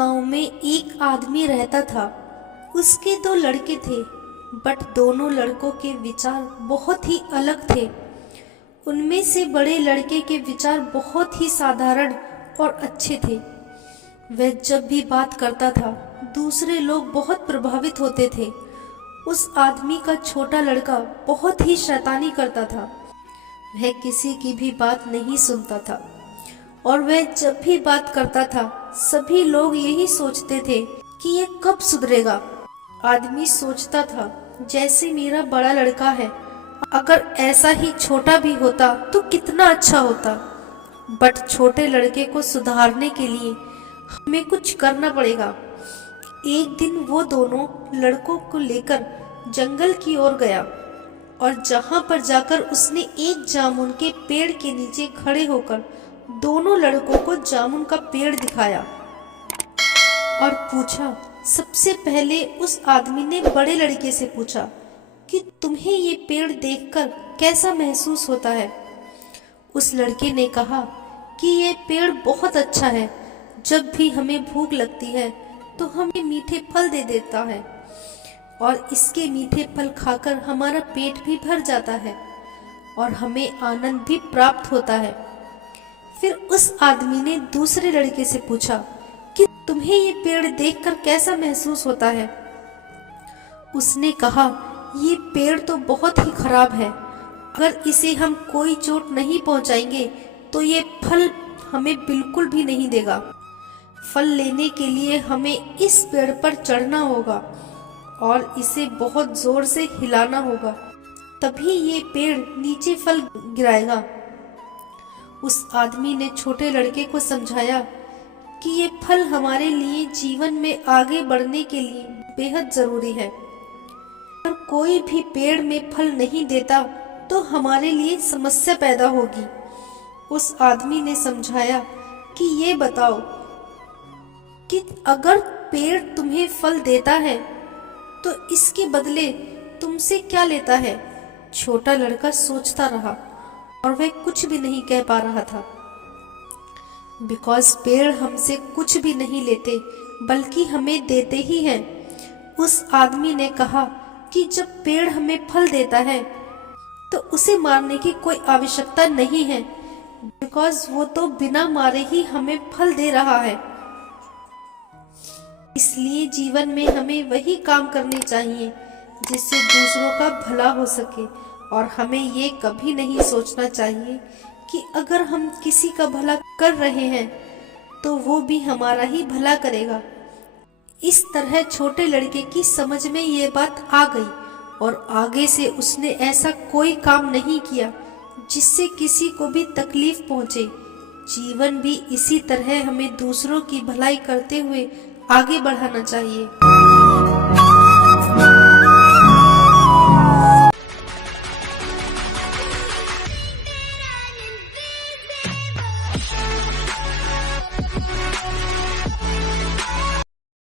गांव में एक आदमी रहता था। उसके दो लड़के थे, बट दोनों लड़कों के विचार बहुत ही अलग थे। उनमें से बड़े लड़के के विचार बहुत ही साधारण और अच्छे थे। वह जब भी बात करता था, दूसरे लोग बहुत प्रभावित होते थे। उस आदमी का छोटा लड़का बहुत ही शैतानी करता था। वह किसी की भी बात नहीं सुनता था और वह जब भी बात करता था, सभी लोग यही सोचते थे कि यह कब सुधरेगा। आदमी सोचता था, जैसे मेरा बड़ा लड़का है, अगर ऐसा ही छोटा भी होता तो कितना अच्छा होता। बट छोटे लड़के को सुधारने के लिए हमें कुछ करना पड़ेगा। एक दिन वो दोनों लड़कों को लेकर जंगल की ओर गया और जहां पर जाकर उसने एक जामुन के पेड़ के नीचे खड़े होकर दोनों लड़कों को जामुन का पेड़ दिखाया और पूछा। सबसे पहले उस आदमी ने बड़े लड़के से पूछा कि तुम्हें ये पेड़ देखकर कैसा महसूस होता है। उस लड़के ने कहा कि ये पेड़ बहुत अच्छा है। जब भी हमें भूख लगती है तो हमें मीठे फल दे देता है और इसके मीठे फल खाकर हमारा पेट भी भर जाता है और हमें आनंद भी प्राप्त होता है। फिर उस आदमी ने दूसरे लड़के से पूछा कि तुम्हें ये पेड़ देखकर कैसा महसूस होता है। उसने कहा, ये पेड़ तो बहुत ही खराब है। अगर इसे हम कोई चोट नहीं पहुंचाएंगे तो ये फल हमें बिल्कुल भी नहीं देगा। फल लेने के लिए हमें इस पेड़ पर चढ़ना होगा और इसे बहुत जोर से हिलाना होगा, तभी ये पेड़ नीचे फल गिराएगा। उस आदमी ने छोटे लड़के को समझाया कि ये फल हमारे लिए जीवन में आगे बढ़ने के लिए बेहद जरूरी है। अगर कोई भी पेड़ में फल नहीं देता तो हमारे लिए समस्या पैदा होगी। उस आदमी ने समझाया कि ये बताओ कि अगर पेड़ तुम्हें फल देता है तो इसके बदले तुमसे क्या लेता है। छोटा लड़का सोचता रहा और वह कुछ भी नहीं कह पा रहा था। बिकॉज पेड़ हमसे कुछ भी नहीं लेते, बल्कि हमें देते ही हैं। उस आदमी ने कहा कि जब पेड़ हमें फल देता है तो उसे मारने की कोई आवश्यकता नहीं है, बिकॉज वो तो बिना मारे ही हमें फल दे रहा है। इसलिए जीवन में हमें वही काम करने चाहिए जिससे दूसरों का भला हो सके और हमें ये कभी नहीं सोचना चाहिए कि अगर हम किसी का भला कर रहे हैं तो वो भी हमारा ही भला करेगा। इस तरह छोटे लड़के की समझ में ये बात आ गई और आगे से उसने ऐसा कोई काम नहीं किया जिससे किसी को भी तकलीफ पहुंचे। जीवन भी इसी तरह हमें दूसरों की भलाई करते हुए आगे बढ़ाना चाहिए।